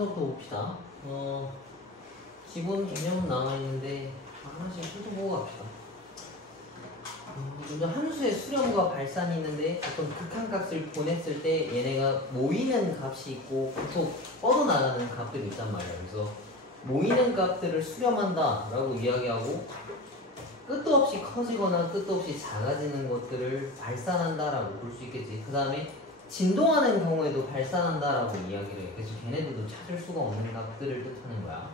한번더 봅시다. 기본 개념은 남아있는데 하나씩 훑어보고 갑시다. 먼저 함수의 수렴과 발산이 있는데 어떤 극한값을 보냈을 때 얘네가 모이는 값이 있고 계속 뻗어나가는 값들이 있단 말이야. 그래서 모이는 값들을 수렴한다 라고 이야기하고 끝도 없이 커지거나 끝도 없이 작아지는 것들을 발산한다 라고 볼 수 있겠지. 그 다음에 진동하는 경우에도 발산한다 라고 이야기를 해. 그래서 걔네들도 찾을 수가 없는 값들을 뜻하는 거야.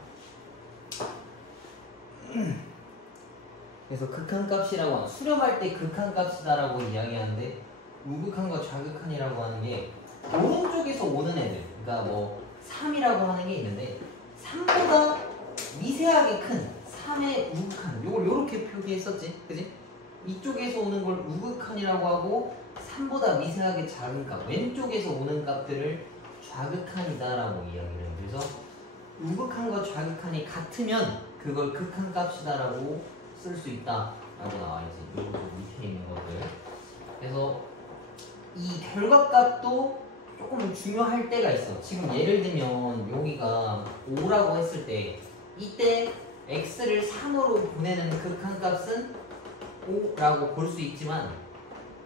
그래서 극한값이라고 하는, 수렴할 때 극한값이다라고 이야기하는데 우극한과 좌극한이라고 하는 게 오른쪽에서 오는 애들, 그러니까 뭐 3이라고 하는 게 있는데 3보다 미세하게 큰 3의 우극한, 요걸 요렇게 표기했었지, 그지? 이쪽에서 오는 걸 우극한이라고 하고 3보다 미세하게 작은 값, 왼쪽에서 오는 값들을 좌극한이다라고 이야기를 해요. 그래서 우극한과 좌극한이 같으면 그걸 극한값이다라고 쓸 수 있다라고 나와있지. 요거 좀 밑에 있는 것들. 그래서 이 결과값도 조금 중요할 때가 있어. 지금 예를 들면 여기가 5라고 했을 때 이때 x를 3으로 보내는 극한값은 5라고 볼 수 있지만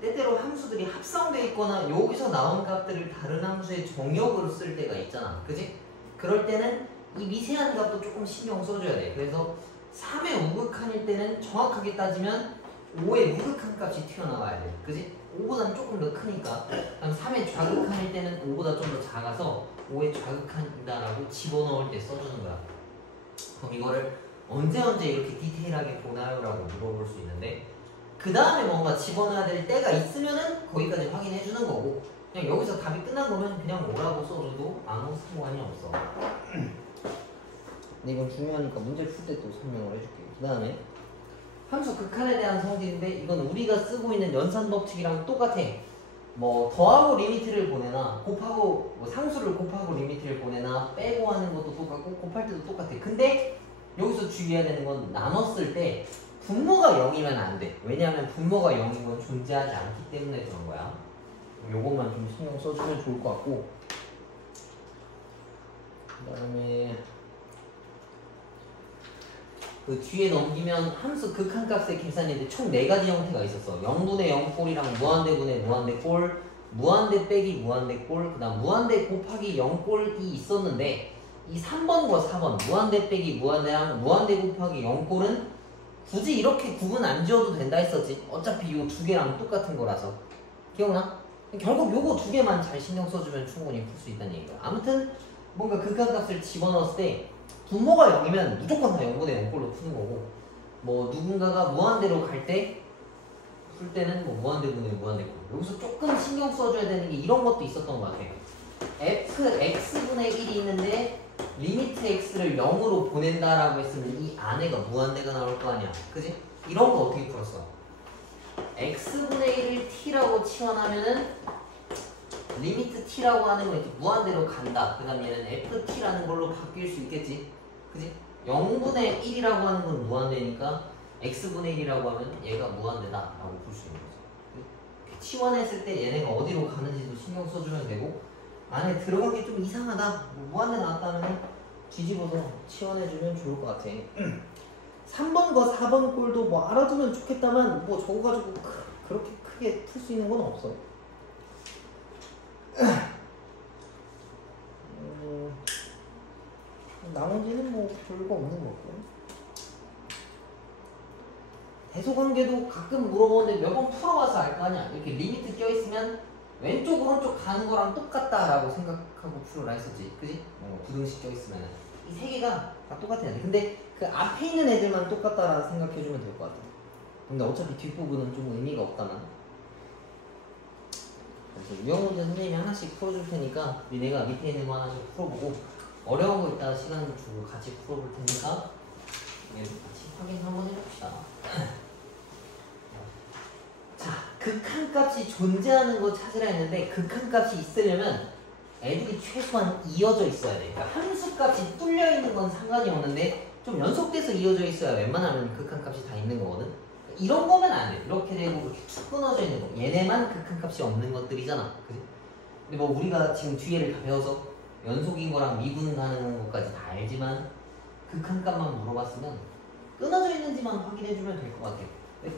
때때로 함수들이 합성되어 있거나 여기서 나온 값들을 다른 함수의 정역으로 쓸 때가 있잖아. 그지? 그럴 때는 이 미세한 값도 조금 신경 써줘야 돼. 그래서 3의 우극한일 때는 정확하게 따지면 5의 우극한 값이 튀어나와야 돼. 그지? 5보다는 조금 더 크니까. 그럼 3의 좌극한일 때는 5보다 좀 더 작아서 5의 좌극한이다라고 집어넣을 때 써주는 거야. 그럼 이거를 언제 이렇게 디테일하게 보나요? 라고 물어볼 수 있는데 그 다음에 뭔가 집어넣어야 될 때가 있으면은 거기까지 확인해 주는 거고 그냥 여기서 답이 끝난 거면 그냥 5라고 써줘도 아무 상관이 없어. 근데 이건 중요하니까 문제 풀 때 또 설명을 해줄게요. 그 다음에 함수 극한에 대한 성질인데 이건 우리가 쓰고 있는 연산 법칙이랑 똑같아. 뭐 더하고 리미트를 보내나 곱하고 뭐 상수를 곱하고 리미트를 보내나 빼고 하는 것도 똑같고 곱할 때도 똑같아. 근데 여기서 주의해야 되는 건 나눴을 때 분모가 0이면 안 돼. 왜냐하면 분모가 0인 건 존재하지 않기 때문에 그런 거야. 요것만 좀 신경 써주면 좋을 것 같고 그 다음에 그 뒤에 넘기면 함수 극한값의 계산인데 총 4가지 형태가 있었어. 0분의 0꼴이랑 무한대분의 무한대꼴, 무한대 빼기 무한대꼴, 그 다음 무한대 곱하기 0꼴이 있었는데 이 3번과 4번 무한대 빼기 무한대랑 무한대 곱하기 0꼴은 굳이 이렇게 구분 안 지어도 된다 했었지. 어차피 요 두 개랑 똑같은 거라서. 기억나? 결국 요거 두 개만 잘 신경 써주면 충분히 풀 수 있다는 얘기야. 아무튼 뭔가 극한값을 집어넣었을 때 분모가 0이면 무조건 다 0분의 0꼴로 푸는 거고 뭐 누군가가 무한대로 갈 때 풀 때는 뭐 무한대분의 무한대꼴. 여기서 조금 신경 써줘야 되는 게 이런 것도 있었던 것 같아. fx분의 1이 있는데 리미트 x를 0으로 보낸다라고 했으면 이 안에가 무한대가 나올 거 아니야. 그지? 이런 거 어떻게 풀었어? x분의 1을 t라고 치환하면은 리미트 t라고 하는 건 이렇게 무한대로 간다. 그 다음 얘는 ft라는 걸로 바뀔 수 있겠지. 그지? 0분의 1이라고 하는 건 무한대니까 x분의 1이라고 하면 얘가 무한대다 라고 볼 수 있는 거죠. 치환했을 때 얘네가 어디로 가는지도 신경 써주면 되고 안에 들어가기 좀 이상하다 뭐 무한대 나왔다면 뒤집어서 치환해주면 좋을 것 같아. 3번과 4번 꼴도 뭐 알아두면 좋겠다만 뭐 저거 가지고 그렇게 크게 풀 수 있는 건 없어. 나머지는 뭐 별거 없는 거고. 대소관계도 가끔 물어보는데 몇 번 풀어봐서 알 거 아니야. 이렇게 리미트 껴있으면 왼쪽 오른쪽 가는 거랑 똑같다라고 생각하고 풀어라 했었지. 그지? 부등식 껴있으면 이 세 개가 다 똑같아야 돼. 근데 그 앞에 있는 애들만 똑같다라고 생각해주면 될 것 같아. 근데 어차피 뒷부분은 좀 의미가 없다만. 그래서 유형 문제 선생님이 하나씩 풀어줄 테니까 니네가 밑에 있는 거 하나씩 풀어보고 어려운 거 있다가 시간 주고 같이 풀어볼 테니까 같이 확인 한번 해봅시다. 자, 극한값이 존재하는 거 찾으라 했는데 극한값이 있으려면 애들이 최소한 이어져 있어야 돼. 그러니까 함수값이 뚫려 있는 건 상관이 없는데 좀 연속돼서 이어져 있어야 웬만하면 극한값이 다 있는 거거든. 이런 거면 안 돼. 이렇게 되고 이렇게 툭 끊어져 있는 거. 얘네만 극한값이 없는 것들이잖아. 그치? 근데 뭐 우리가 지금 뒤에를 다 배워서 연속인 거랑 미분 가능한 것까지 다 알지만 극한값만 물어봤으면 끊어져 있는지만 확인해주면 될 것 같아요.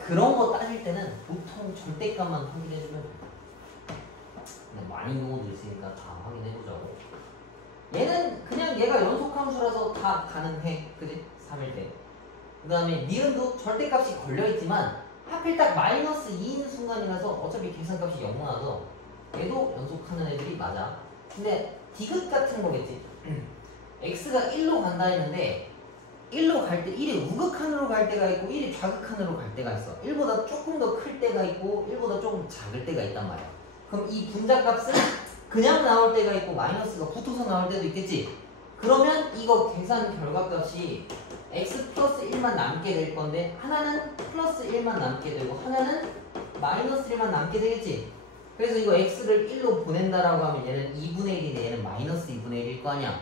그런 거 따질 때는 보통 절대값만 확인해주면 돼요. 많이 넣어도 있으니까 다 확인해보자고. 얘는 그냥 얘가 연속함수라서 다 가능해. 그지? 3일 때. 그 다음에 니은도 절대값이 걸려있지만 하필 딱 마이너스 2인 순간이라서 어차피 계산값이 0 나와서 얘도 연속하는 애들이 맞아. 근데 디귿 같은 거겠지. x가 1로 간다 했는데 1로 갈 때 1이 우극한으로 갈 때가 있고 1이 좌극한으로 갈 때가 있어. 1보다 조금 더 클 때가 있고 1보다 조금 작을 때가 있단 말이야. 그럼 이 분자값은 그냥 나올 때가 있고 마이너스가 붙어서 나올 때도 있겠지. 그러면 이거 계산 결과값이 x 플러스 1만 남게 될 건데 하나는 플러스 1만 남게 되고 하나는 마이너스 1만 남게 되겠지. 그래서 이거 x를 1로 보낸다라고 하면 얘는 2분의 1인데 얘는 마이너스 2분의 1일 거 아니야.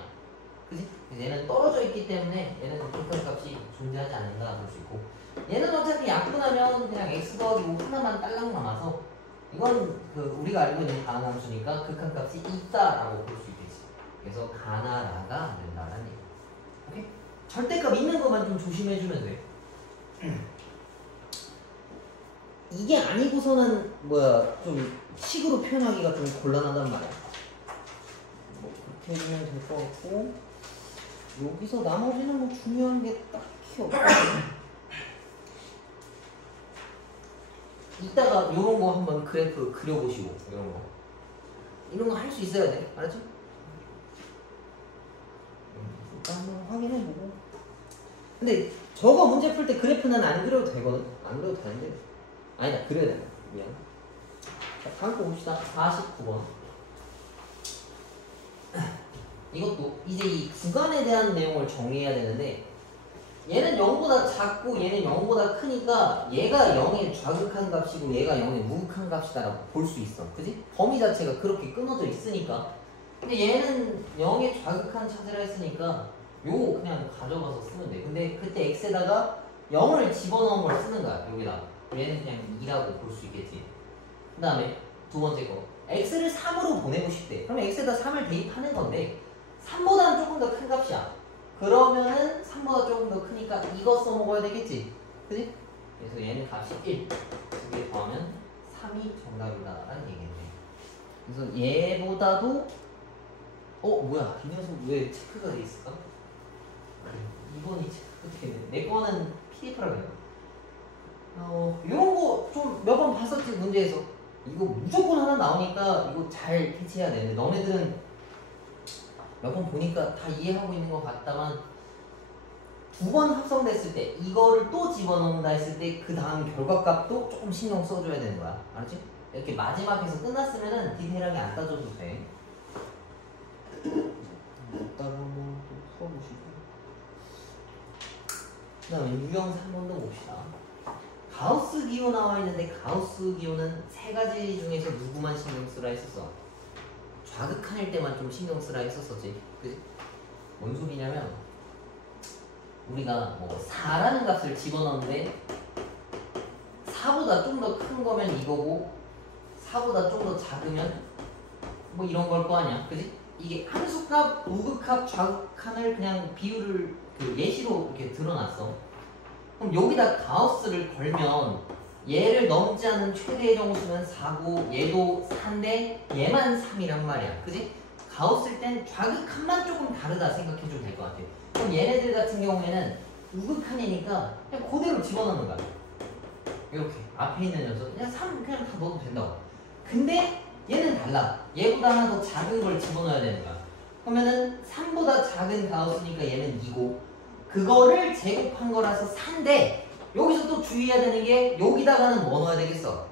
그지? 얘는 떨어져 있기 때문에 얘는 극한값이 존재하지 않는다 볼 수 있고, 얘는 어차피 약분하면 그냥 x 더하기 5 하나만 딸랑 남아서 이건 그 우리가 알고 있는 가나함수니까 극한값이 있다라고 볼 수 있겠지. 그래서 가나라가 안 된다라는 얘기. 오케이? 절대값 있는 것만 좀 조심해주면 돼. 이게 아니고서는 좀 식으로 표현하기가 좀 곤란하단 말이야. 뭐 그렇게 해주면 될 것 같고, 여기서 나머지는 뭐 중요한 게 딱히 없고 이따가 요런 거 한번 그래프 그려보시고 이런 거 할 수 있어야 돼. 알았죠? 일단 한번 확인해보고. 근데 저거 문제 풀 때 그래프는 안 그려도 되거든. 안 그려도 되는데 아니다, 그려야 돼. 미안. 자, 다음 거 봅시다. 49번. 이것도 이제 이 구간에 대한 내용을 정리해야 되는데, 얘는 0보다 작고 얘는 0보다 크니까 얘가 0의 좌극한 값이고 얘가 0의 우극한 값이다라고 볼 수 있어. 그지? 범위 자체가 그렇게 끊어져 있으니까. 근데 얘는 0의 좌극한 찾으라 했으니까 요거 그냥 가져가서 쓰면 돼. 근데 그때 x에다가 0을 집어넣은 걸 쓰는 거야. 여기다. 얘는 그냥 2라고 볼 수 있겠지. 그 다음에 두 번째 거, x를 3으로 보내고 싶대. 그럼 x에다 3을 대입하는 건데 3보다는 조금 더 큰 값이야. 그러면은 3보다 조금 더 크니까 이거 써먹어야 되겠지. 그지? 그래서 얘는 값이 1. 두 개 더하면 3이 정답이다 라는 얘기겠네. 그래서 얘보다도 뭐야, 이 녀석 왜 체크가 돼 있을까? 2번이 체크가 돼 있네. 내 거는 PDF라고 해요. 이런 거 좀 몇 번 봤었지, 문제에서. 이거 무조건 하나 나오니까 이거 잘 캐치해야 되는데, 너네들은 몇 번 보니까 다 이해하고 있는 것 같다만 두 번 합성됐을 때 이거를 또 집어넣는다 했을 때 그 다음 결과값도 조금 신경 써줘야 되는 거야. 알았지? 이렇게 마지막에서 끝났으면은 디테일하게 안 따져도 돼. 이따가 한번 또 풀어보시고, 그 다음에 유형 3번도 봅시다. 가우스 기호 나와 있는데 가우스 기호는 세 가지 중에서 누구만 신경 쓰라 했었어? 좌극한일 때만 좀 신경 쓰라 했었었지. 그치? 뭔 소리냐면 우리가 뭐 4라는 값을 집어넣는데 4보다 좀 더 큰 거면 이거고 4보다 좀 더 작으면 뭐 이런 걸 거 아니야. 그치? 이게 함수값, 우극합, 좌극한을 그냥 비율을 예시로 이렇게 드러났어. 그럼 여기다 가우스를 걸면 얘를 넘지 않는 최대의 정수는 4고 얘도 4인데 얘만 3이란 말이야. 그지? 가우스일 땐 좌극한만 조금 다르다 생각해주면 될 것 같아. 그럼 얘네들 같은 경우에는 우극한이니까 그냥 그대로 집어넣는 거야. 이렇게 앞에 있는 녀석 그냥 3 그냥 다 넣어도 된다고. 근데 얘는 달라. 얘보다 하나 더 작은 걸 집어넣어야 되는 거야. 그러면은 3보다 작은 가우스니까 얘는 2고 그거를 제곱한 거라서 4인데, 여기서 또 주의해야 되는 게 여기다가는 뭐 넣어야 되겠어?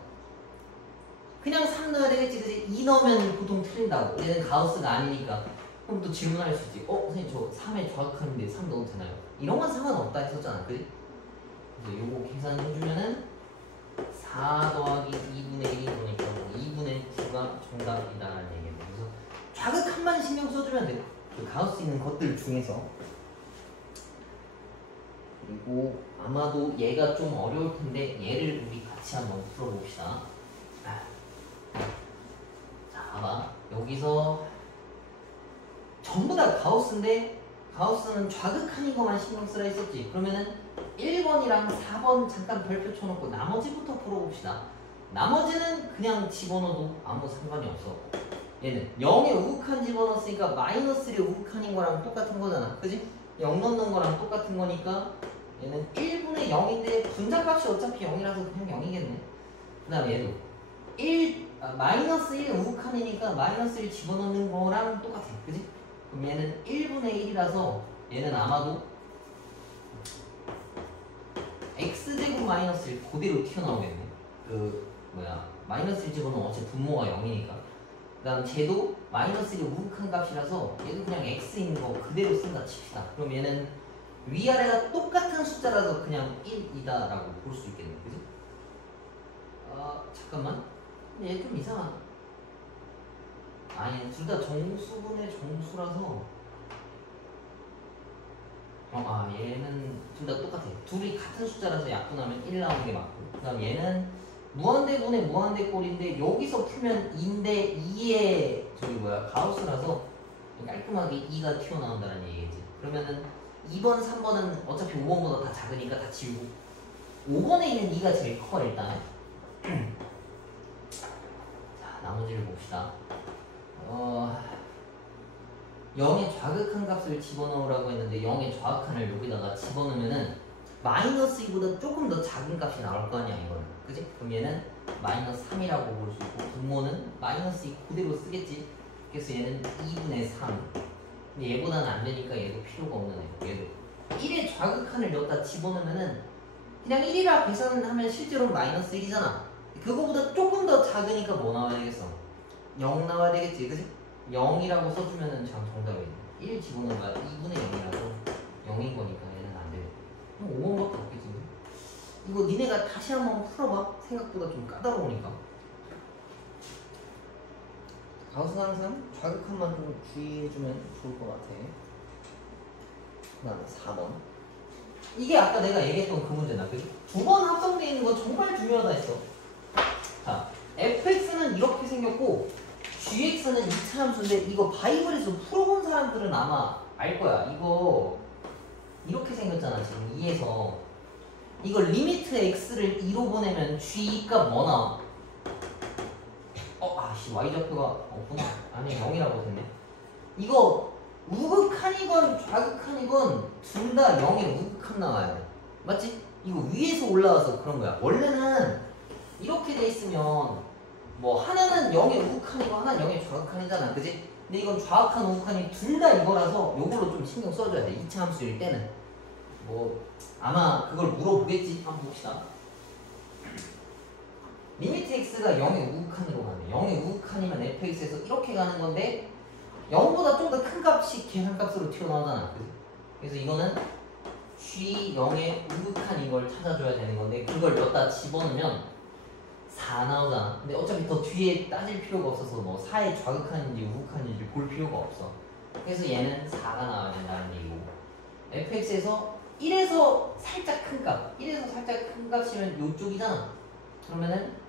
그냥 3 넣어야 되겠지. 그치? 2 넣으면 보통 틀린다고. 얘는 가우스가 아니니까. 그럼 또 질문할 수 있지. 선생님 저 3의 좌극한인데 3 넣어도 되나요? 이런 건 상관없다 했었잖아. 그치? 그래서 요거 계산해주면은 4 더하기 2분의 1이 뭐니까 2분의 9가 정답이다라는 얘기예요. 그래서 좌극한만 신경 써주면 돼. 그 가우스 있는 것들 중에서. 그리고 아마도 얘가 좀 어려울 텐데 얘를 우리 같이 한번 풀어봅시다. 자, 봐봐. 여기서 전부 다 가우스인데 가우스는 좌극한인 것만 신경 쓰라 했었지. 그러면은 1번이랑 4번 잠깐 별표 쳐놓고 나머지부터 풀어봅시다. 나머지는 그냥 집어넣어도 아무 상관이 없어. 얘는 0에 우극한 집어넣었으니까 -1의 우극한인 거랑 똑같은 거잖아. 그지? 0 넣는 거랑 똑같은 거니까 얘는 1분의 0인데 분자값이 어차피 0이라서 그냥 0이겠네. 그 다음에 얘도 -1 우극한이니까 -1 집어넣는 거랑 똑같아. 그지? 그럼 얘는 1분의 1이라서 얘는 아마도 x제곱 -1 그대로 튀어나오겠네. -1 집어넣으면 어차피 분모가 0이니까. 그 다음 쟤도 -1이 우극한 값이라서 얘도 그냥 x인 거 그대로 쓴다 칩시다. 그럼 얘는 위아래가 똑같은 숫자라서 그냥 1이다라고 볼 수 있겠네. 그지? 잠깐만. 근데 얘 좀 이상하다. 아니, 둘 다 정수분의 정수라서 얘는 둘 다 똑같아. 둘이 같은 숫자라서 약분하면 1 나오는 게 맞고, 그 다음 얘는 무한대분의 무한대꼴인데 여기서 풀면 2인데 2의 가우스라서 깔끔하게 2가 튀어나온다는 얘기지. 그러면은 2번, 3번은 어차피 5번보다 다 작으니까 다 지우고 5번에 있는 2가 제일 커 일단. 자, 나머지를 봅시다. 0의 좌극한 값을 집어넣으라고 했는데 0의 좌극한을 여기다가 집어넣으면은 -2보다 조금 더 작은 값이 나올 거 아니야 이거는. 그지? 그럼 얘는 -3이라고 볼 수 있고 분모는 -2 그대로 쓰겠지. 그래서 얘는 2분의 3. 근데 얘보다는 안 되니까 얘도 필요가 없는 애. 얘도 1의 좌극한을 여기다 집어넣으면은 그냥 1이라 계산하면 실제로는 -1이잖아. 그거보다 조금 더 작으니까 뭐 나와야 되겠어? 0 나와야 되겠지. 그지? 0이라고 써주면은 정답이겠네. 1 집어넣은 거야. 2분의 0이라서 0인 거니까 얘는 안 되겠네. 5번밖에 없겠지. 이거 니네가 다시 한번 풀어봐. 생각보다 좀 까다로우니까. 가우스는 항상 좌극한만 좀 주의해주면 좋을 것 같아. 그 다음에 4번. 이게 아까 내가 얘기했던 그 문제다. 그지? 두 번 합성되어 있는 건 정말 중요하다 했어. 자, fx는 이렇게 생겼고 gx는 2차 함수인데 이거 바이블에서 풀어본 사람들은 아마 알 거야. 이거 이렇게 생겼잖아. 지금 2에서 이거 리미트 x를 2로 보내면 g값 뭐 나와? y좌표가 없구나. 아니 0이라고 됐네. 이거 우극한이건 좌극한이건 둘 다 0에 우극한 나와야 돼. 맞지? 이거 위에서 올라와서 그런 거야. 원래는 이렇게 돼 있으면 뭐 하나는 0의 우극한이고 하나는 0의 좌극한이잖아. 그지? 근데 이건 좌극한 우극한이 둘 다 이거라서 요걸로 좀 신경 써줘야 돼. 2차 함수일 때는. 뭐 아마 그걸 물어보겠지. 한번 봅시다. 리미트 x가 0의 우극한으로 가네. 0의 우극한이면 fx에서 이렇게 가는 건데 0보다 좀 더 큰 값이 계산값으로 튀어나오잖아. 그치? 그래서 이거는 g 0의 우극한 이걸 찾아줘야 되는 건데 그걸 여기다 집어넣으면 4 나오잖아. 근데 어차피 더 뒤에 따질 필요가 없어서 뭐 4의 좌극한인지 우극한인지 볼 필요가 없어. 그래서 얘는 4가 나와야 된다는 얘기고, fx에서 1에서 살짝 큰 값, 1에서 살짝 큰 값이면 요쪽이잖아. 그러면은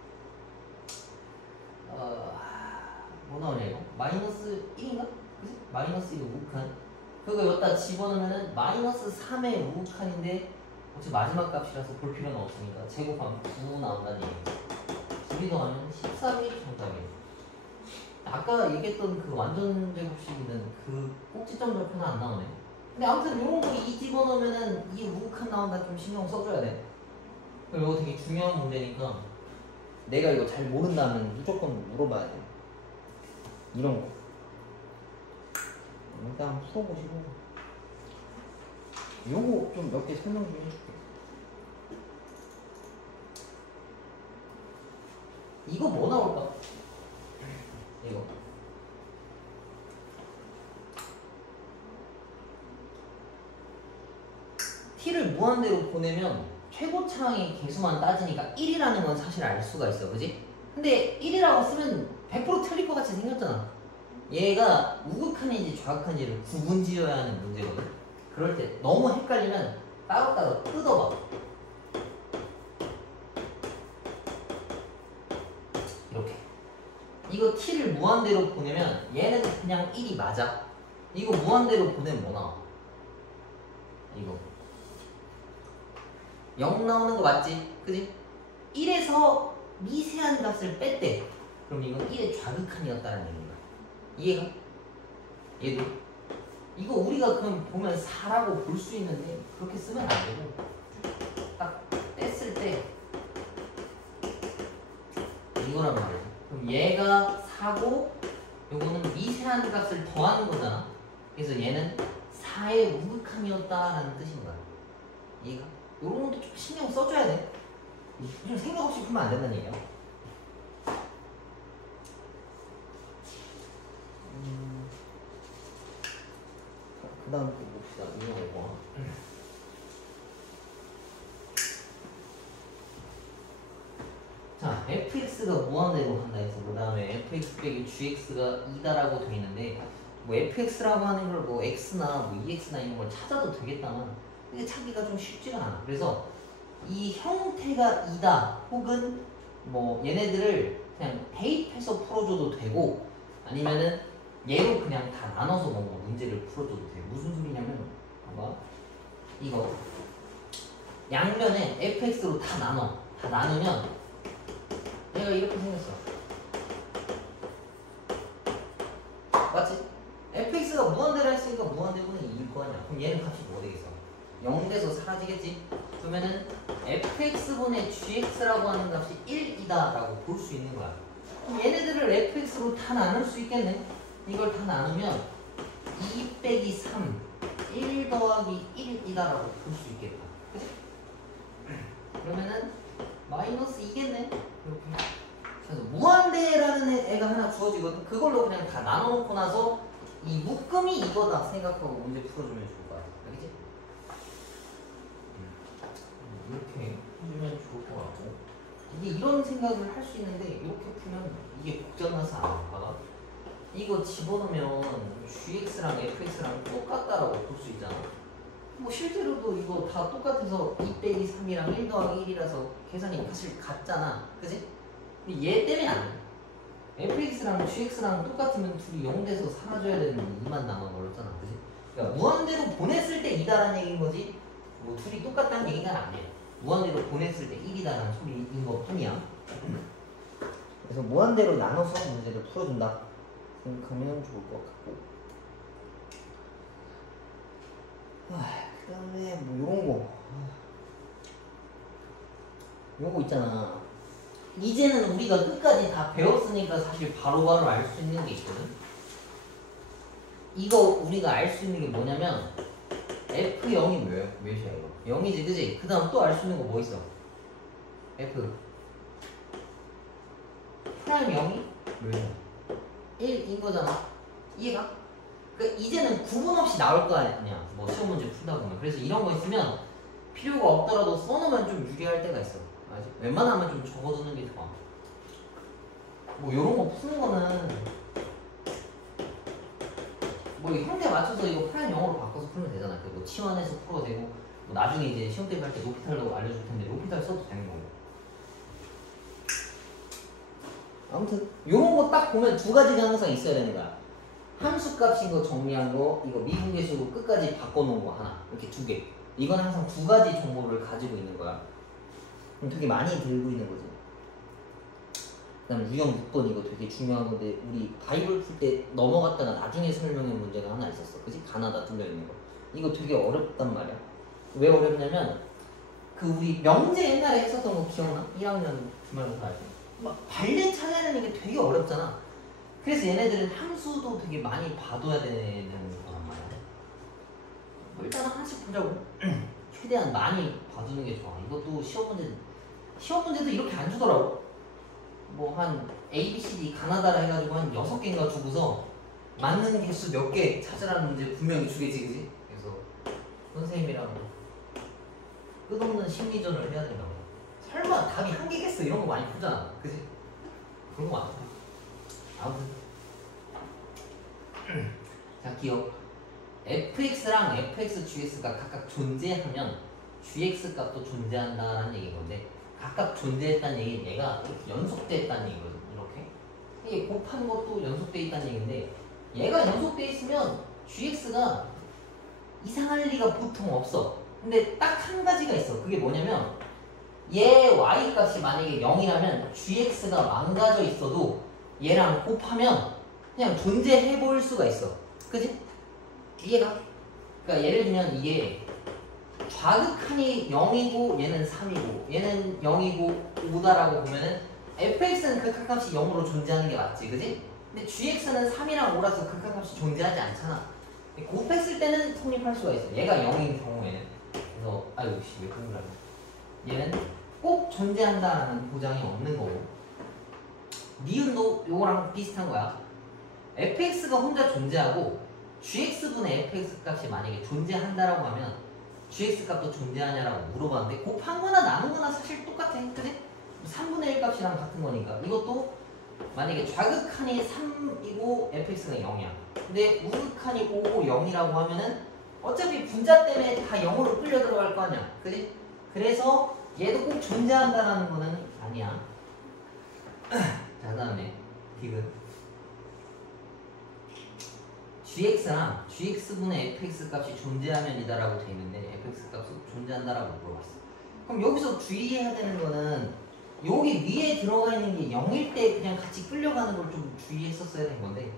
뭐 나오냐 이거? -1인가? 그치? -1 우극한. 그거 여기다 집어넣으면은 -3의 우극한인데 어차피 마지막 값이라서 볼 필요는 없으니까 제곱하면 9 나온다는 얘기. 2 더하면 13이 정답이에요. 아까 얘기했던 그 완전 제곱식이는 그 꼭지점 절표는 안 나오네. 근데 아무튼 이런 거 2 집어넣으면은 이 우극한 나온다. 좀 신경 써줘야 돼. 이거 되게 중요한 문제니까 내가 이거 잘 모른다면 무조건 물어봐야 돼. 이런 거 일단 풀어보시고 요거 좀 몇 개 설명 좀 해줄게. 이거 뭐 나올까? 이거 t를 무한대로 보내면 최고차항의 개수만 따지니까 1이라는 건 사실 알 수가 있어. 그지? 근데 1이라고 쓰면 100% 틀릴 것 같이 생겼잖아. 얘가 우극한인지 좌극한지를 구분 지어야 하는 문제거든. 그럴 때 너무 헷갈리면 따로따로 뜯어봐. 이렇게 이거 t를 무한대로 보내면 얘는 그냥 1이 맞아. 이거 무한대로 보내면 뭐 나와? 이거 0 나오는 거 맞지? 그지? 1에서 미세한 값을 뺐대. 그럼 이건 1의 좌극한이었다는 얘기인 거야. 이해가? 얘도 이거 우리가 그럼 보면 4라고 볼 수 있는데 그렇게 쓰면 안 되고 딱 뺐을 때 이거란 말이야. 그럼 얘가 4고 요거는 미세한 값을 더하는 거잖아. 그래서 얘는 4의 우극함이었다라는 뜻인 거야. 이해가? 요런 것도 좀 신경 써줘야 돼. 좀 생각 없이 풀면 안 된다는 얘기야. 그 다음 거 봅시다. 이거 봐. 자, fx가 무한대로 한다 해서 그 다음에 fx 빼기 gx가 2다라고 돼 있는데 뭐 fx라고 하는 걸 뭐 x나 뭐 2x나 이런 걸 찾아도 되겠다만 이게 찾기가 좀 쉽지가 않아. 그래서 이 형태가 2다 혹은 뭐 얘네들을 그냥 대입해서 풀어줘도 되고 아니면은 얘로 그냥 다 나눠서 뭐 문제를 풀어줘도 돼. 무슨 소리냐면 봐봐 이거 양면에 fx로 다 나눠. 다 나누면 얘가 이렇게 생겼어. 맞지? fx가 무한대로 했으니까 무한대분은 2일 거 아니야. 그럼 얘는 값이 뭐가 되겠어? 0돼서 사라지겠지? 그러면은 fx분의 gx라고 하는 값이 1이다라고 볼 수 있는 거야. 그럼 얘네들을 fx로 다 나눌 수 있겠네? 이걸 다 나누면 2 빼기 3, 1 더하기 1이다라고 볼 수 있겠다. 그치? 그러면은 마이너스 2겠네? 이렇게. 그래서 무한대라는 애가 하나 주어지거든. 그걸로 그냥 다 나눠놓고 나서 이 묶음이 이거다 생각하고 문제 풀어주면 좋을 거야. 알겠지? 이렇게 해주면 좋을 것 같고 이게 이런 생각을 할 수 있는데 이렇게 풀면 이게 복잡나서 안 나와. 이거 집어넣으면 gx랑 fx랑 똑같다라고 볼 수 있잖아. 뭐 실제로도 이거 다 똑같아서 2 빼기 3이랑 1 더하기 1이라서 계산이 사실 같잖아. 그지? 근데 얘 때문에 안 돼. fx랑 gx랑 똑같으면 둘이 0 돼서 사라져야 되는데 2만 남아버렸잖아. 그지? 그러니까 무한대로 보냈을 때 2다라는 얘기인 거지 뭐 둘이 똑같다는 얘기가 아니야. 무한대로 보냈을 때 1이다라는 소리인 것 뿐이야. 그래서 무한대로 나눠서 문제를 풀어준다 생각하면 좋을 것 같고 그 다음에 뭐 요런 거 있잖아. 이제는 우리가 끝까지 다 배웠으니까 사실 바로바로 알 수 있는 게 있거든. 이거 우리가 알 수 있는 게 뭐냐면 F0이 몇이야 이거? 0이지 그지? 그 다음 또 알 수 있는 거 뭐 있어? F 프라임 0이 몇이야? 1인 거잖아. 이해가? 그러니까 이제는 구분 없이 나올 거 아니야. 뭐 시험 문제 풀다 보면. 그래서 이런 거 있으면 필요가 없더라도 써놓으면 좀 유리할 때가 있어. 알지? 웬만하면 좀 적어두는 게 좋아. 뭐 이런 거 푸는 거는 뭐 형태 맞춰서 이거 프라임 0으로 바꿔서 풀면 되잖아. 뭐 치환해서 풀어도 되고 뭐 나중에 이제 시험 대비 할 때 로피탈도 알려줄 텐데 로피탈 써도 되는 거고. 아무튼 요런 거 딱 보면 두 가지가 항상 있어야 되는 거야. 함수 값인 거 정리한 거, 이거 미분계수로 끝까지 바꿔놓은 거 하나. 이렇게 두 개. 이건 항상 두 가지 정보를 가지고 있는 거야. 그럼 되게 많이 들고 있는 거지. 그 다음 유형 6번 이거 되게 중요한 건데 우리 바이블 풀 때 넘어갔다가 나중에 설명한 문제가 하나 있었어. 그치? 가나다 뚫려있는 거. 이거 되게 어렵단 말이야. 왜 어렵냐면 그 우리 명제 옛날에 했었던 거 기억나? 1학년 주말고사 할 때. 막 발레 찾아내는 게 되게 어렵잖아. 그래서 얘네들은 함수도 되게 많이 봐둬야 되는 거란 말이야. 뭐 일단은 하나씩 보자고. 최대한 많이 봐두는 게 좋아. 이것도 시험 문제도 이렇게 안 주더라고. 뭐 한 A, B, C, D 가나다라 해가지고 한 6개인가 주고서 맞는 개수 몇 개 찾으라는 문제 분명히 주겠지, 그지? 그래서 선생님이랑 끝없는 심리전을 해야 된다고. 설마 답이 한 개겠어 이런 거 많이 보잖아, 그지? 그런 거 많아. 아무튼 자, 기억. fx랑 fx, gx가 각각 존재하면 gx 값도 존재한다는 얘기인 건데 각각 존재했다는 얘기는 얘가 연속돼 있다는 얘기거든. 이렇게 이게 곱한 것도 연속돼 있다는 얘기인데 얘가 연속돼 있으면 gx가 이상할 리가 보통 없어. 근데 딱 한 가지가 있어. 그게 뭐냐면 얘 y 값이 만약에 0이라면 gx가 망가져 있어도 얘랑 곱하면 그냥 존재해 보일 수가 있어. 그치? 이해가? 그러니까 예를 들면 이게 좌극한이 0이고 얘는 3이고 얘는 0이고 5다라고 보면은 fx는 극한값이 0으로 존재하는 게 맞지, 그지? 근데 gx는 3이랑 5라서 극한값이 존재하지 않잖아. 곱했을 때는 성립할 수가 있어. 얘가 0인 경우에는. 그래서 아유 씨 왜 그런 거야? 얘는 꼭 존재한다라는 보장이 없는 거고. 니은도 요거랑 비슷한 거야. fx가 혼자 존재하고 gx분의 fx 값이 만약에 존재한다라고 하면 gx 값도 존재하냐라고 물어봤는데 곱한 거나 나눈 거나 사실 똑같아. 그지? 3분의 1 값이랑 같은 거니까 이것도 만약에 좌극한이 3이고 fx가 0이야. 근데 우극한이 5고 0이라고 하면은 어차피 분자 때문에 다 0으로 끌려 들어갈 거 아니야. 그지? 그래서 얘도 꼭 존재한다라는 거는 아니야. 자, 다음에 디귿 gx랑 gx분의 fx 값이 존재하면이다라고 돼 있는데 fx 값은 존재한다라고 물어봤어. 그럼 여기서 주의해야 되는 거는 여기 위에 들어가 있는 게 0일 때 그냥 같이 끌려가는 걸 좀 주의했었어야 된 건데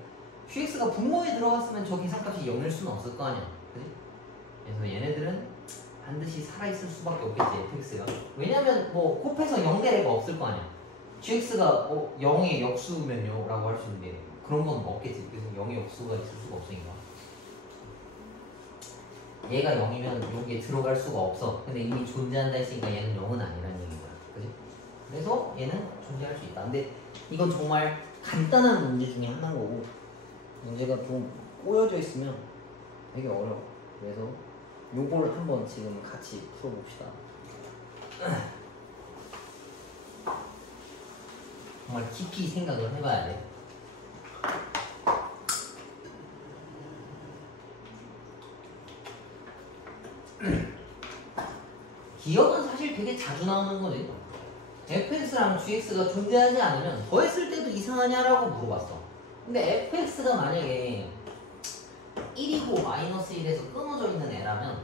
gx가 분모에 들어갔으면 저 계산값이 0일 수는 없을 거 아니야. 그치? 그래서 얘네들은 반드시 살아있을 수밖에 없겠지, fx가. 왜냐면 뭐 곱해서 0 될 애가 없을 거 아니야. gx가 0의 역수면요 라고 할 수 있는데 그런 건 없겠지. 그래서 0의 역수가 있을 수가 없으니까 얘가 0이면 여기에 들어갈 수가 없어. 근데 이미 존재한다 했으니까 얘는 0은 아니라는 얘기인 거야. 그치? 그래서 얘는 존재할 수 있다. 근데 이건 정말 간단한 문제 중에 하나인 거고 문제가 좀 꼬여져 있으면 되게 어려워. 그래서 요걸 한번 지금 같이 풀어봅시다. 정말 깊이 생각을 해봐야 돼. 기억은 사실 되게 자주 나오는 거지. fx랑 gx가 존재하지 않으면 더했을 때도 이상하냐라고 물어봤어. 근데 fx가 만약에 1이고 마이너스 1에서 끊어져 있는 애라면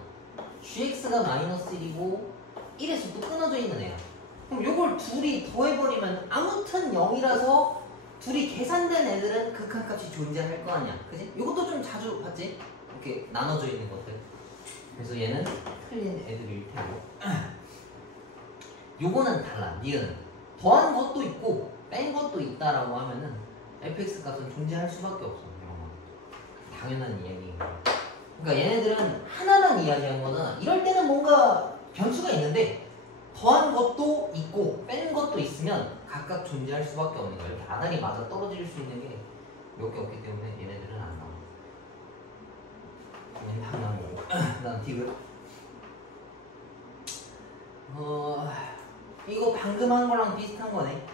gx가 마이너스 1이고 1에서 또 끊어져 있는 애야. 그럼 요걸 둘이 더해버리면 아무튼 0이라서 둘이 계산된 애들은 극한값이 존재할 거 아니야. 그지? 요것도 좀 자주 봤지? 이렇게 나눠져 있는 것들. 그래서 얘는 틀린 애들일 테고 요거는 달라. 니은 더한 것도 있고 뺀 것도 있다라고 하면은 fx 값은 존재할 수밖에 없어. 이런 건 당연한 이야기인 거야. 그러니까 얘네들은 하나만 이야기한 거는 이럴 때는 뭔가 변수가 있는데 더한 것도 있고 뺀 것도 있으면 각각 존재할 수밖에 없는 거야. 이렇게 아당이 맞아 떨어질 수 있는 게 몇 개 없기 때문에 얘네들은 안 나와. 얘는 당연한 거고. 그다음 디귿 이거 방금 한 거랑 비슷한 거네.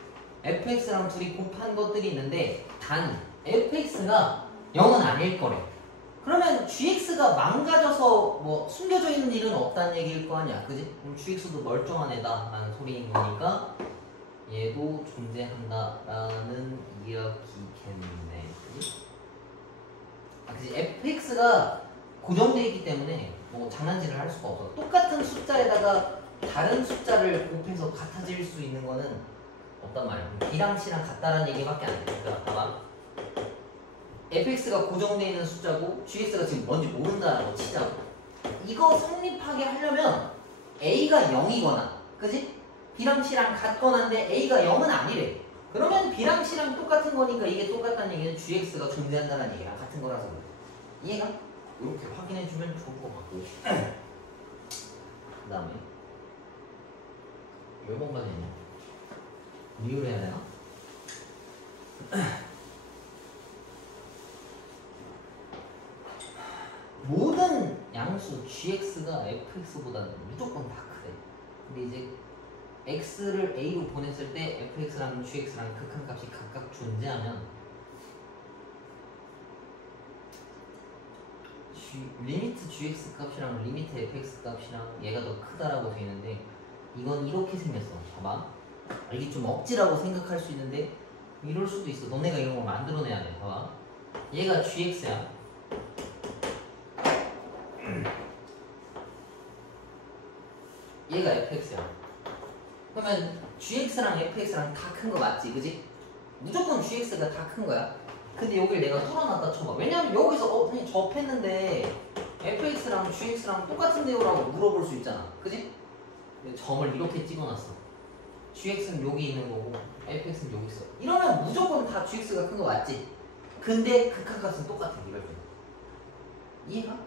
fx랑 둘이 곱한 것들이 있는데 단 fx가 0은 아닐 거래. 그러면 gx가 망가져서 뭐 숨겨져 있는 일은 없다는 얘기일 거 아니야. 그지? 그럼 gx도 멀쩡한 애다 라는 소리인 거니까 얘도 존재한다 라는 이야기겠네. 그지? 그치? fx가 고정되어 있기 때문에 뭐 장난질을 할 수가 없어. 똑같은 숫자에다가 다른 숫자를 곱해서 같아질 수 있는 거는 없단 말이야. B랑 C랑 같다라는 얘기밖에 안 돼. 그러니까 봐봐. fx가 고정되어 있는 숫자고 gx가 지금 뭔지 모른다라고 치자고. 이거 성립하게 하려면 a가 0이거나 그지? B랑 C랑 같거나인데 a가 0은 아니래. 그러면 B랑 C랑 똑같은 거니까 이게 똑같다는 얘기는 gx가 존재한다는 얘기랑 같은 거라서 그래. 이해가? 이렇게 확인해주면 좋을 것 같고 그 다음에 몇 번까지 했냐? 리을 해야 되나? 모든 양수 gx가 fx보다는 무조건 다 크대. 근데 이제 x를 a로 보냈을 때 fx랑 gx랑 극한값이 각각 존재하면 리미트 gx 값이랑 리미트 fx 값이랑 얘가 더 크다라고 돼 있는데 이건 이렇게 생겼어. 봐봐. 이게 좀 억지라고 생각할 수 있는데 이럴 수도 있어. 너네가 이런 걸 만들어내야 돼. 봐봐. 얘가 gx야. 얘가 fx야. 그러면 gx랑 fx랑 다 큰 거 맞지, 그지? 무조건 gx가 다 큰 거야. 근데 여길 내가 뚫어놨다 쳐봐. 왜냐면 여기서 선생님 접했는데 fx랑 gx랑 똑같은데요라고 물어볼 수 있잖아, 그지? 점을 이렇게 찍어놨어. gx는 여기 있는 거고 fx는 여기 있어. 이러면 무조건 다 gx가 큰 거 맞지? 근데 극한값은 똑같아, 이럴 때. 이해가?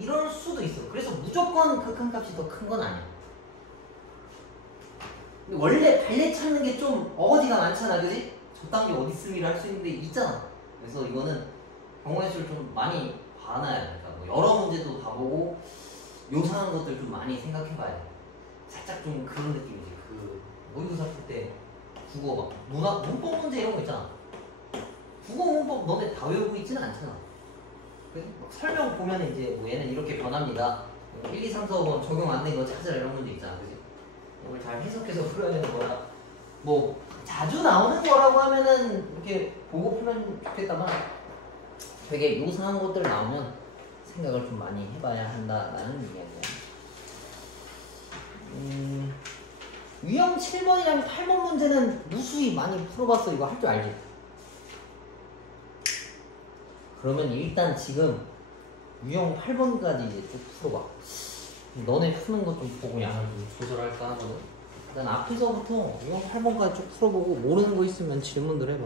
이럴 수도 있어. 그래서 무조건 극한값이 더 큰 건 아니야. 근데 원래 발레 찾는 게 좀 어거지가 많잖아, 그지? 저딴 게 어디 있음이라 할 수 있는데 있잖아. 그래서 이거는 경우의 수를 좀 많이 봐놔야 돼. 그러니까 뭐 여러 문제도 봐보고 요상한 것들 좀 많이 생각해봐야 돼. 살짝 좀 그런 느낌이지. 그 모의고사 풀 때 국어 막 문법 문제 이런 거 있잖아. 국어 문법 너네 다 외우고 있지는 않잖아. 그지? 막 설명 보면 이제 뭐 얘는 이렇게 변합니다. 1, 2, 3, 4번 적용 안 된 거 찾으라 이런 문제 있잖아, 그지? 이걸 잘 해석해서 풀어야 되는 거라. 뭐 자주 나오는 거라고 하면은 이렇게 보고 풀면 좋겠다만 되게 요상한 것들 나오면 생각을 좀 많이 해봐야 한다라는 얘기예요. 유형 7번이랑 8번 문제는 무수히 많이 풀어봤어. 이거 할 줄 알지? 그러면 일단 지금 유형 8번까지 이제 쭉 풀어봐. 너네 푸는 거 좀 보고 양을 좀 조절할까 하거든. 일단 앞에서부터 유형 8번까지 쭉 풀어보고 모르는 거 있으면 질문들 해봐.